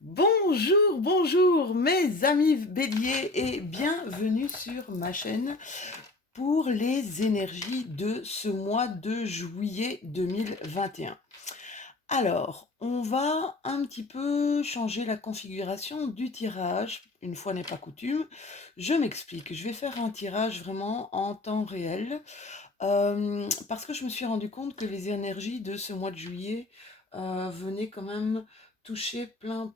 Bonjour, bonjour mes amis béliers et bienvenue sur ma chaîne pour les énergies de ce mois de juillet 2021. Alors, on va un petit peu changer la configuration du tirage, une fois n'est pas coutume. Je m'explique, je vais faire un tirage vraiment en temps réel parce que je me suis rendu compte que les énergies de ce mois de juillet venaient quand même toucher plein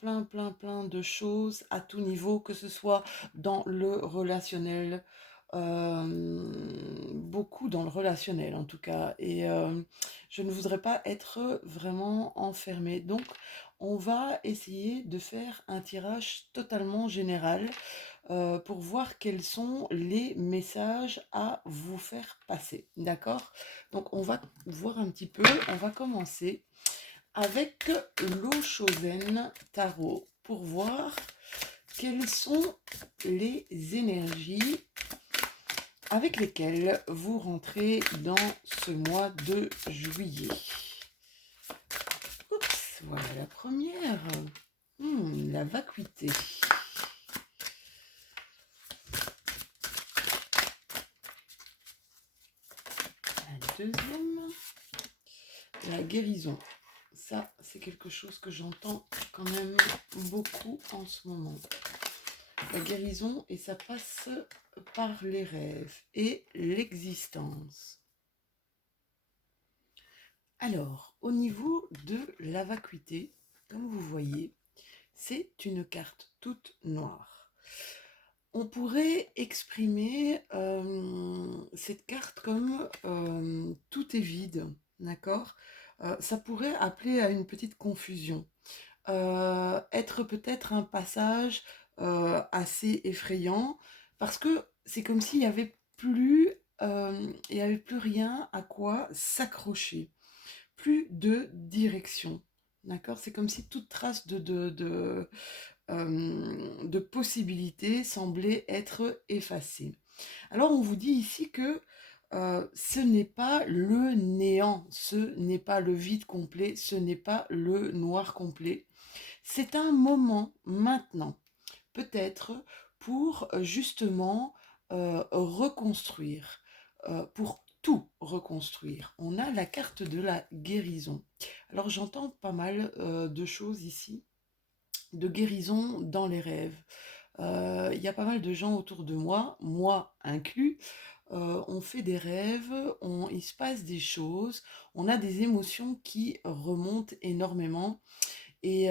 de choses à tout niveau, que ce soit dans le relationnel, beaucoup dans le relationnel en tout cas, et je ne voudrais pas être vraiment enfermée. Donc, on va essayer de faire un tirage totalement général pour voir quels sont les messages à vous faire passer. D'accord? Donc, on va voir un petit peu. On va commencer avec l'Oshozen Tarot pour voir quelles sont les énergies avec lesquelles vous rentrez dans ce mois de juillet. Oups, voilà la première. La vacuité. La deuxième, la guérison. Ça, c'est quelque chose que j'entends quand même beaucoup en ce moment. La guérison, et ça passe par les rêves et l'existence. Alors, au niveau de la vacuité, comme vous voyez, c'est une carte toute noire. On pourrait exprimer cette carte comme tout est vide, d'accord? Ça pourrait appeler à une petite confusion. Être peut-être un passage assez effrayant, parce que c'est comme s'il n'y avait il y avait plus rien à quoi s'accrocher, plus de direction. D'accord? C'est comme si toute trace de possibilités semblait être effacée. Alors on vous dit ici que ce n'est pas le néant, ce n'est pas le vide complet, ce n'est pas le noir complet. C'est un moment maintenant, peut-être pour justement reconstruire, pour tout reconstruire. On a la carte de la guérison. Alors j'entends pas mal de choses ici, de guérison dans les rêves. Il y a pas mal de gens autour de moi inclus, on fait des rêves, il se passe des choses, on a des émotions qui remontent énormément. Et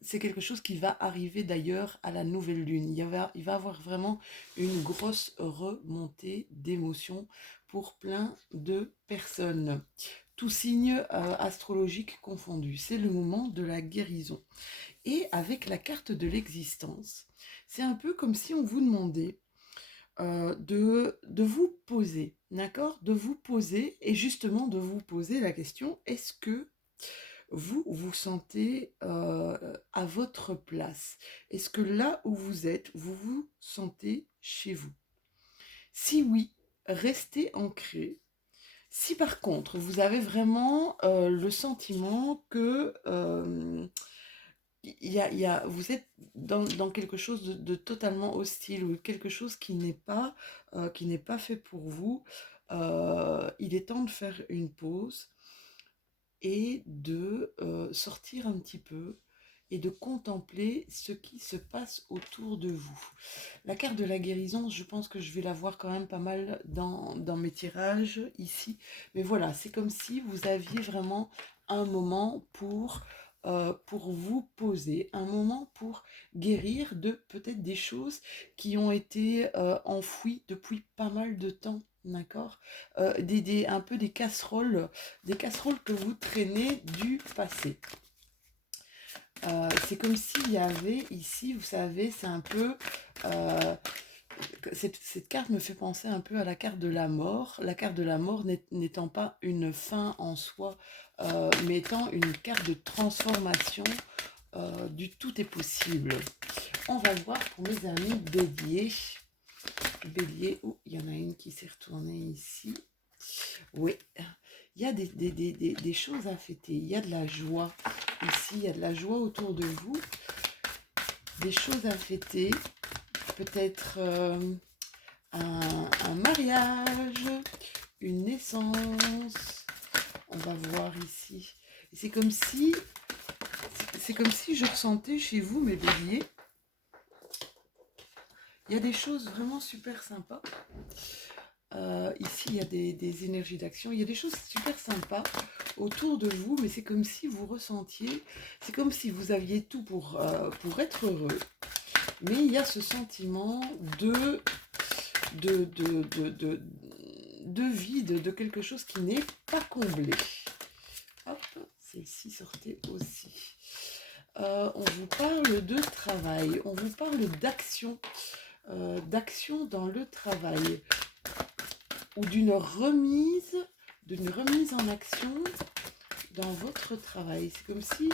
c'est quelque chose qui va arriver d'ailleurs à la nouvelle lune. Il va avoir vraiment une grosse remontée d'émotions pour plein de personnes. Tous signes astrologiques confondus. C'est le moment de la guérison. Et avec la carte de l'existence, c'est un peu comme si on vous demandait de vous poser, d'accord? De vous poser et justement de vous poser la question, est-ce que vous vous sentez à votre place? Est-ce que là où vous êtes, vous vous sentez chez vous? Si oui, restez ancré. Si par contre, vous avez vraiment le sentiment que vous êtes dans quelque chose de totalement hostile ou quelque chose qui n'est pas fait pour vous, il est temps de faire une pause et de sortir un petit peu et de contempler ce qui se passe autour de vous. La carte de la guérison, je pense que je vais la voir quand même pas mal dans mes tirages ici. Mais voilà, c'est comme si vous aviez vraiment un moment pour vous poser, un moment pour guérir de peut-être des choses qui ont été enfouies depuis pas mal de temps. D'accord? Un peu des casseroles que vous traînez du passé. C'est comme s'il y avait ici, vous savez, c'est un peu... euh, cette carte me fait penser un peu à la carte de la mort. La carte de la mort n'étant pas une fin en soi, mais étant une carte de transformation du tout est possible. On va voir pour mes amis béliers. Bélier, oh, il y en a une qui s'est retournée ici. Oui, il y a des choses à fêter, il y a de la joie. Ici, il y a de la joie autour de vous, des choses à fêter, peut-être un mariage, une naissance. On va voir ici. C'est comme si je ressentais chez vous, mes béliers, il y a des choses vraiment super sympas. Ici, il y a des énergies d'action. Il y a des choses super sympas autour de vous, mais c'est comme si vous ressentiez, c'est comme si vous aviez tout pour être heureux. Mais il y a ce sentiment de vide, de quelque chose qui n'est pas comblé. Hop, celle-ci sortait aussi. On vous parle de travail, on vous parle d'action dans le travail, ou d'une remise en action dans votre travail. C'est comme si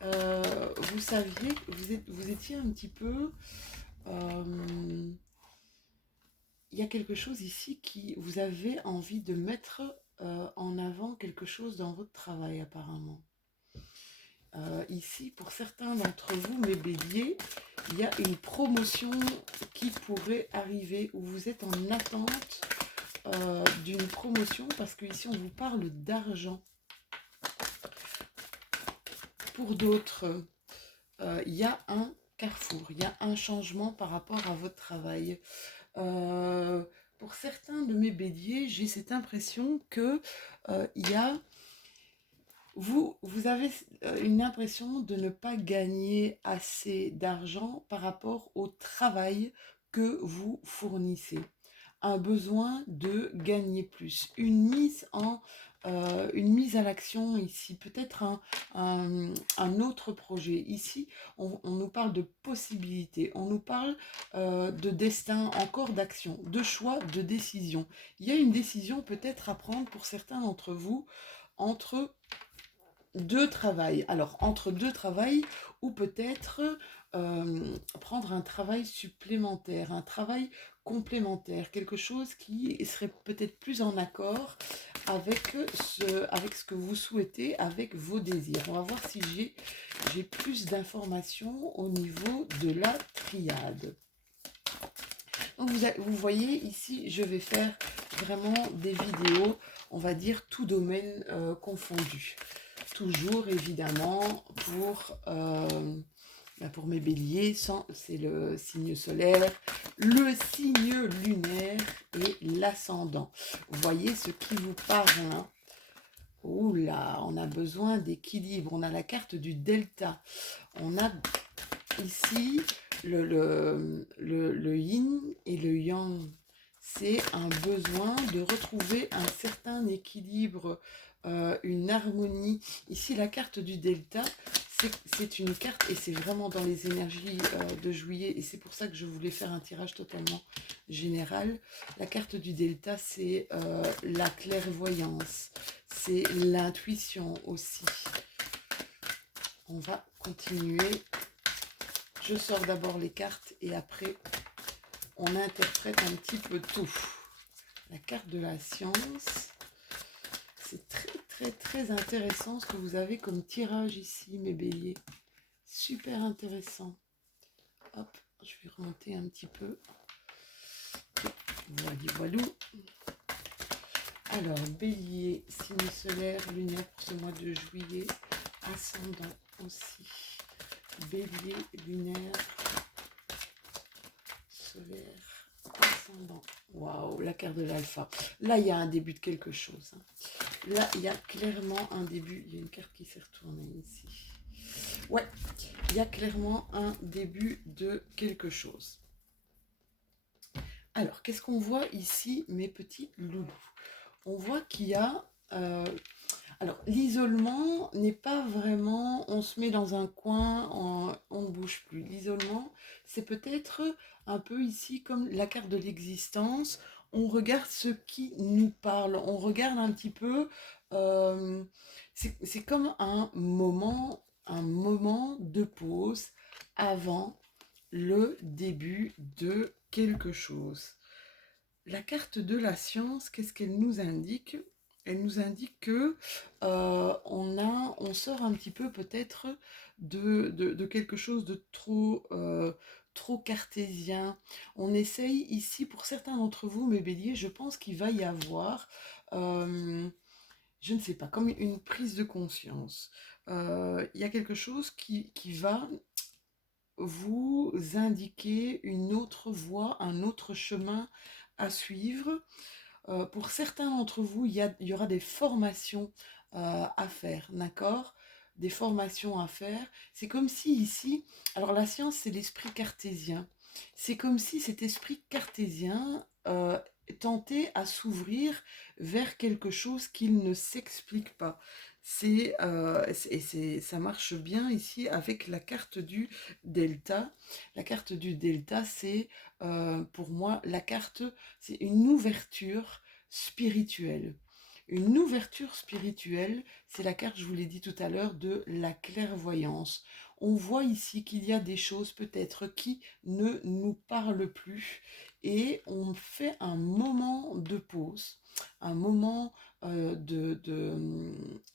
vous saviez, vous étiez un petit peu... il y a quelque chose ici qui vous avez envie de mettre en avant quelque chose dans votre travail apparemment. Ici, pour certains d'entre vous, mes béliers, il y a une promotion qui pourrait arriver où vous êtes en attente d'une promotion parce qu'ici on vous parle d'argent. Pour d'autres, il y a un carrefour, il y a un changement par rapport à votre travail. Pour certains de mes béliers, j'ai cette impression que il y a... Vous avez une impression de ne pas gagner assez d'argent par rapport au travail que vous fournissez. Un besoin de gagner plus, une mise à l'action ici, peut-être un autre projet. Ici, on nous parle de possibilités, on nous parle de destin, encore d'action, de choix, de décision. Il y a une décision peut-être à prendre pour certains d'entre vous entre deux travails. Alors, entre deux travails, ou peut-être prendre un travail supplémentaire, un travail complémentaire, quelque chose qui serait peut-être plus en accord avec ce que vous souhaitez, avec vos désirs. On va voir si j'ai plus d'informations au niveau de la triade. Donc vous voyez ici, je vais faire vraiment des vidéos, on va dire tout domaine confondu. Toujours évidemment pour mes béliers, c'est le signe solaire, le signe lunaire et l'ascendant. Vous voyez ce qui vous parle, hein. Oula, on a besoin d'équilibre. On a la carte du delta. On a ici le yin et le yang. C'est un besoin de retrouver un certain équilibre, une harmonie. Ici, la carte du delta, c'est une carte, et c'est vraiment dans les énergies de juillet, et c'est pour ça que je voulais faire un tirage totalement général. La carte du delta, c'est la clairvoyance, c'est l'intuition aussi. On va continuer. Je sors d'abord les cartes et après on interprète un petit peu tout. La carte de la science. C'est très intéressant ce que vous avez comme tirage ici, mes béliers. Super intéressant. Hop, je vais remonter un petit peu. Voilou. Alors, bélier, signe solaire, lunaire pour ce mois de juillet. Ascendant aussi. Bélier, lunaire, solaire, ascendant. Waouh, la carte de l'alpha. Là, il y a un début de quelque chose. Là, il y a clairement un début. Il y a une carte qui s'est retournée ici. Ouais, il y a clairement un début de quelque chose. Alors, qu'est-ce qu'on voit ici, mes petits loulous? On voit qu'il y a... alors, l'isolement n'est pas vraiment... On se met dans un coin, on ne bouge plus. L'isolement, c'est peut-être un peu ici comme la carte de l'existence. On regarde ce qui nous parle. On regarde un petit peu... c'est comme un moment de pause avant le début de quelque chose. La carte de la science, qu'est-ce qu'elle nous indique? Elle nous indique que on sort un petit peu peut-être de quelque chose de trop cartésien. On essaye ici, pour certains d'entre vous, mes béliers, je pense qu'il va y avoir, euh, je ne sais pas, comme une prise de conscience. Il y a quelque chose qui va vous indiquer une autre voie, un autre chemin à suivre. Pour certains d'entre vous, il y aura des formations à faire, d'accord? Des formations à faire. C'est comme si ici, alors la science, c'est l'esprit cartésien. C'est comme si cet esprit cartésien tentait à s'ouvrir vers quelque chose qu'il ne s'explique pas. Ça marche bien ici avec la carte du delta. La carte du delta, c'est pour moi la carte, c'est une ouverture spirituelle. Une ouverture spirituelle, c'est la carte, je vous l'ai dit tout à l'heure, de la clairvoyance. On voit ici qu'il y a des choses peut-être qui ne nous parlent plus et on fait un moment de pause, un moment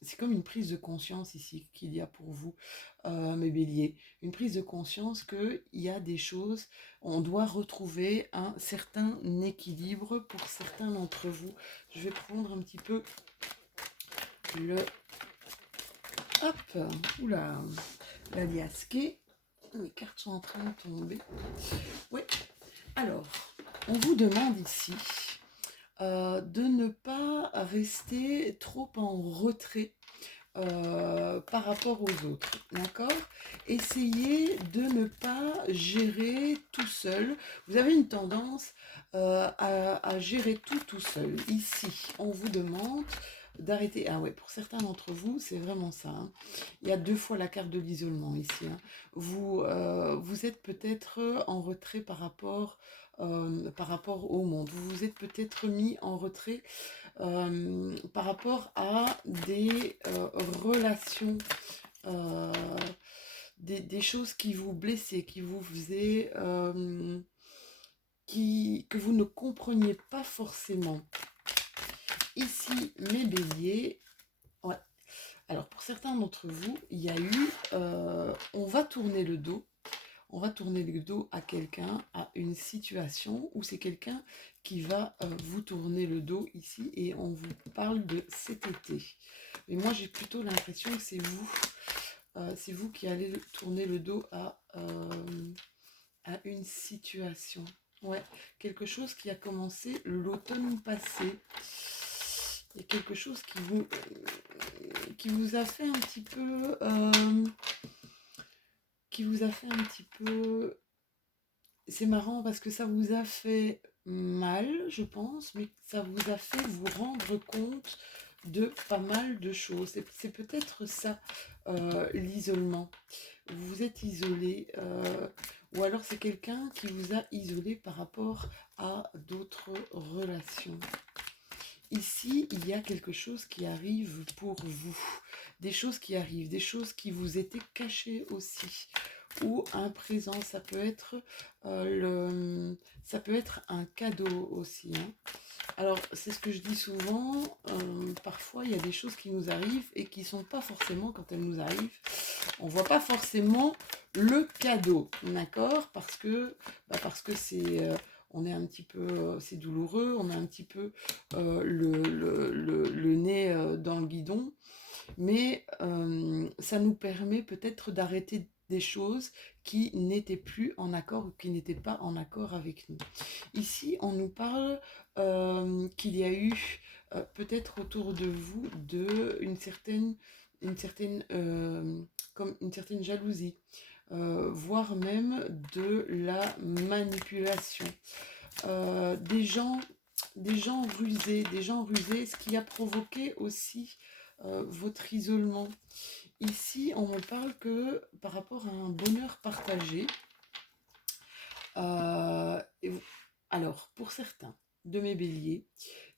c'est comme une prise de conscience ici qu'il y a pour vous, mes béliers. Une prise de conscience qu'il y a des choses, on doit retrouver un certain équilibre pour certains d'entre vous. Je vais prendre un petit peu le... Hop, oula, la liasquée. Les cartes sont en train de tomber. Oui, alors, on vous demande ici de ne pas rester trop en retrait par rapport aux autres, d'accord? Essayez de ne pas gérer tout seul. Vous avez une tendance à gérer tout seul. Ici, on vous demande d'arrêter. Ah ouais, pour certains d'entre vous, c'est vraiment ça, hein. Il y a 2 fois la carte de l'isolement ici, hein. Vous êtes peut-être en retrait par rapport au monde. Vous vous êtes peut-être mis en retrait par rapport à des relations, euh, des choses qui vous blessaient, qui vous faisaient, que vous ne compreniez pas forcément. Ici, mes béliers, ouais. Alors pour certains d'entre vous, il y a eu, on va tourner le dos. On va tourner le dos à quelqu'un, à une situation où c'est quelqu'un qui va vous tourner le dos ici et on vous parle de cet été. Mais moi j'ai plutôt l'impression que c'est vous qui allez tourner le dos à une situation. Ouais, quelque chose qui a commencé l'automne passé. Il y a quelque chose qui vous a fait un petit peu... qui vous a fait un petit peu... C'est marrant parce que ça vous a fait mal, je pense, mais ça vous a fait vous rendre compte de pas mal de choses. C'est peut-être ça, l'isolement. Vous vous êtes isolé, ou alors c'est quelqu'un qui vous a isolé par rapport à d'autres relations. Ici, il y a quelque chose qui arrive pour vous, des choses qui arrivent, des choses qui vous étaient cachées aussi, ou un présent, ça peut être un cadeau aussi, hein. Alors, c'est ce que je dis souvent, parfois il y a des choses qui nous arrivent et qui ne sont pas forcément, quand elles nous arrivent, on ne voit pas forcément le cadeau, d'accord? Parce que on est un petit peu, c'est douloureux, on a un petit peu le nez dans le guidon, mais ça nous permet peut-être d'arrêter des choses qui n'étaient plus en accord ou qui n'étaient pas en accord avec nous. Ici, on nous parle qu'il y a eu peut-être autour de vous comme une certaine jalousie, voire même de la manipulation. Des gens rusés, ce qui a provoqué aussi votre isolement. Ici, on me parle que par rapport à un bonheur partagé, alors pour certains de mes béliers,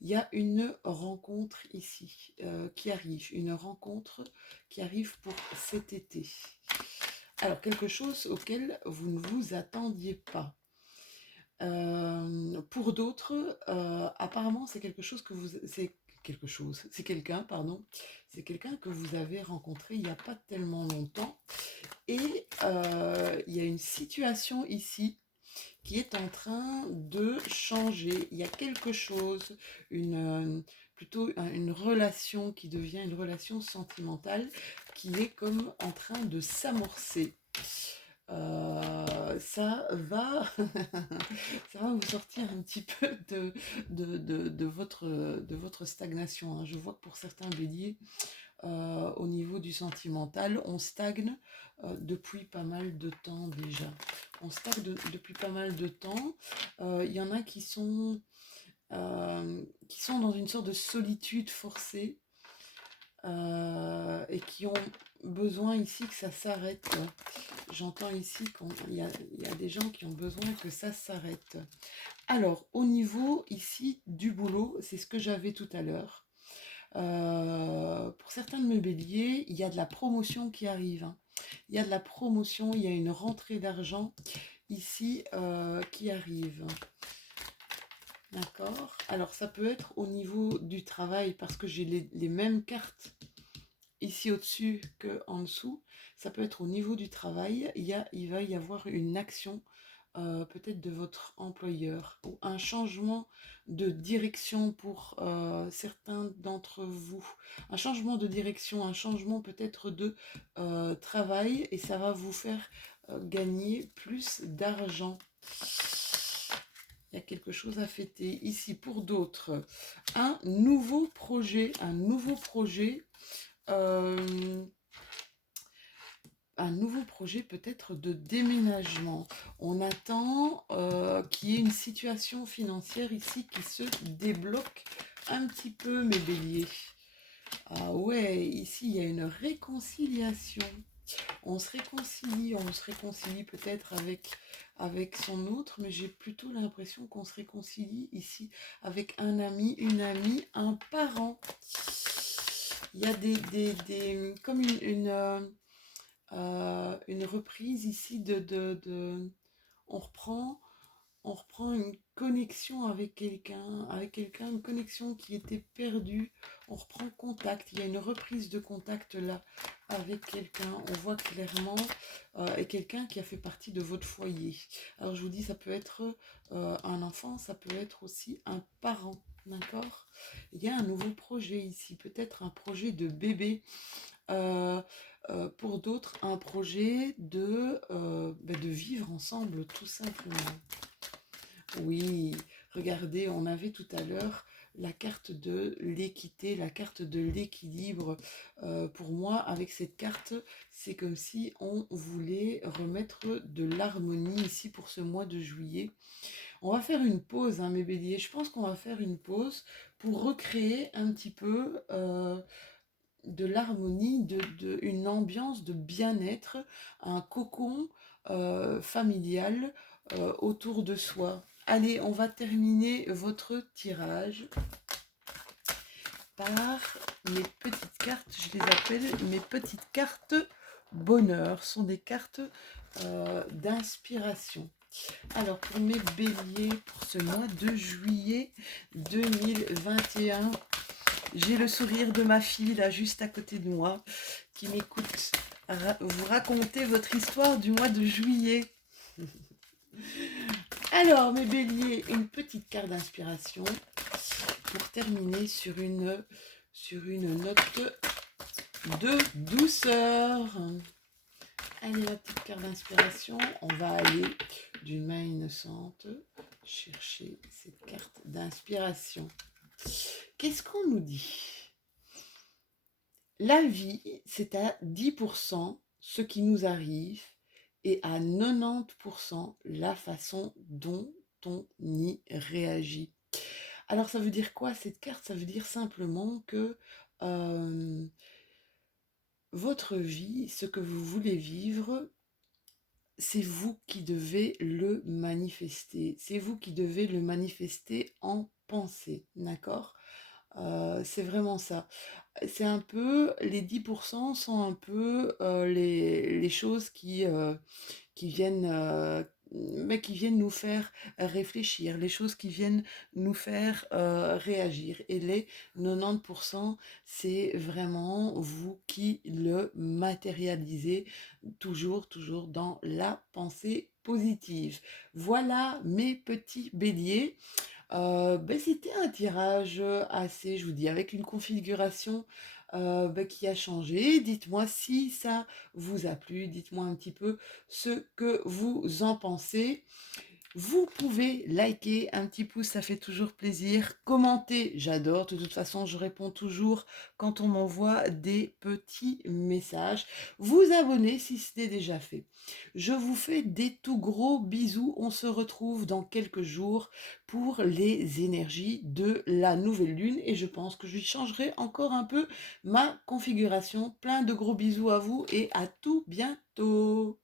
il y a une rencontre ici qui arrive, une rencontre qui arrive pour cet été. Alors quelque chose auquel vous ne vous attendiez pas. Pour d'autres, apparemment, c'est quelque chose c'est quelqu'un, pardon, c'est quelqu'un que vous avez rencontré il n'y a pas tellement longtemps. Et il y a une situation ici qui est en train de changer. Il y a quelque chose, plutôt une relation qui devient une relation sentimentale qui est comme en train de s'amorcer. Ça va, ça va vous sortir un petit peu de votre stagnation, hein. Je vois que pour certains béliers, au niveau du sentimental, on stagne depuis pas mal de temps déjà. On stagne depuis pas mal de temps. Il y en a qui sont dans une sorte de solitude forcée et qui ont besoin ici que ça s'arrête. J'entends ici qu'il y a des gens qui ont besoin que ça s'arrête. Alors, au niveau ici du boulot, c'est ce que j'avais tout à l'heure. Pour certains de mes béliers, il y a de la promotion qui arrive, hein. Il y a de la promotion, il y a une rentrée d'argent ici qui arrive. D'accord. Alors, ça peut être au niveau du travail parce que j'ai les mêmes cartes ici au-dessus qu'en dessous. Ça peut être au niveau du travail. Il va y avoir une action peut-être de votre employeur ou un changement de direction pour certains d'entre vous. Un changement de direction, un changement peut-être de travail et ça va vous faire gagner plus d'argent. Il y a quelque chose à fêter ici pour d'autres. Un nouveau projet euh, un nouveau projet peut-être de déménagement. On attend qu'il y ait une situation financière ici qui se débloque un petit peu, mes béliers. Ah ouais, ici il y a une réconciliation. On se réconcilie peut-être avec son autre, mais j'ai plutôt l'impression qu'on se réconcilie ici avec un ami, une amie, un parent. Il y a comme une reprise ici on reprend une connexion avec quelqu'un, une connexion qui était perdue, on reprend contact, il y a une reprise de contact là avec quelqu'un, on voit clairement, et quelqu'un qui a fait partie de votre foyer. Alors je vous dis, ça peut être un enfant, ça peut être aussi un parent, d'accord? Il y a un nouveau projet ici, peut-être un projet de bébé, euh, pour d'autres, un projet de vivre ensemble, tout simplement. Oui, regardez, on avait tout à l'heure la carte de l'équité, la carte de l'équilibre. Pour moi, avec cette carte, c'est comme si on voulait remettre de l'harmonie ici pour ce mois de juillet. On va faire une pause, hein, mes béliers. Je pense qu'on va faire une pause pour recréer un petit peu de l'harmonie, une ambiance de bien-être, un cocon familial autour de soi. Allez, on va terminer votre tirage par mes petites cartes, je les appelle mes petites cartes bonheur. Ce sont des cartes d'inspiration. Alors, pour mes béliers, pour ce mois de juillet 2021, j'ai le sourire de ma fille, là, juste à côté de moi, qui m'écoute vous raconter votre histoire du mois de juillet. Alors, mes béliers, une petite carte d'inspiration pour terminer sur une note de douceur. Allez, la petite carte d'inspiration. On va aller d'une main innocente chercher cette carte d'inspiration. Qu'est-ce qu'on nous dit? La vie, c'est à 10% ce qui nous arrive et à 90% la façon dont on y réagit. Alors ça veut dire quoi cette carte? Ça veut dire simplement que votre vie, ce que vous voulez vivre, c'est vous qui devez le manifester. C'est vous qui devez le manifester en pensée, d'accord? C'est vraiment ça. C'est un peu, les 10% sont un peu les choses qui viennent mais qui viennent nous faire réfléchir, les choses qui viennent nous faire réagir. Et les 90%, c'est vraiment vous qui le matérialisez toujours, toujours dans la pensée positive. Voilà mes petits béliers. C'était un tirage assez, je vous dis, avec une configuration qui a changé. Dites-moi si ça vous a plu, dites-moi un petit peu ce que vous en pensez. Vous pouvez liker, un petit pouce, ça fait toujours plaisir. Commenter, j'adore. De toute façon, je réponds toujours quand on m'envoie des petits messages. Vous abonner si ce n'est déjà fait. Je vous fais des tout gros bisous. On se retrouve dans quelques jours pour les énergies de la nouvelle lune. Et je pense que je changerai encore un peu ma configuration. Plein de gros bisous à vous et à tout bientôt.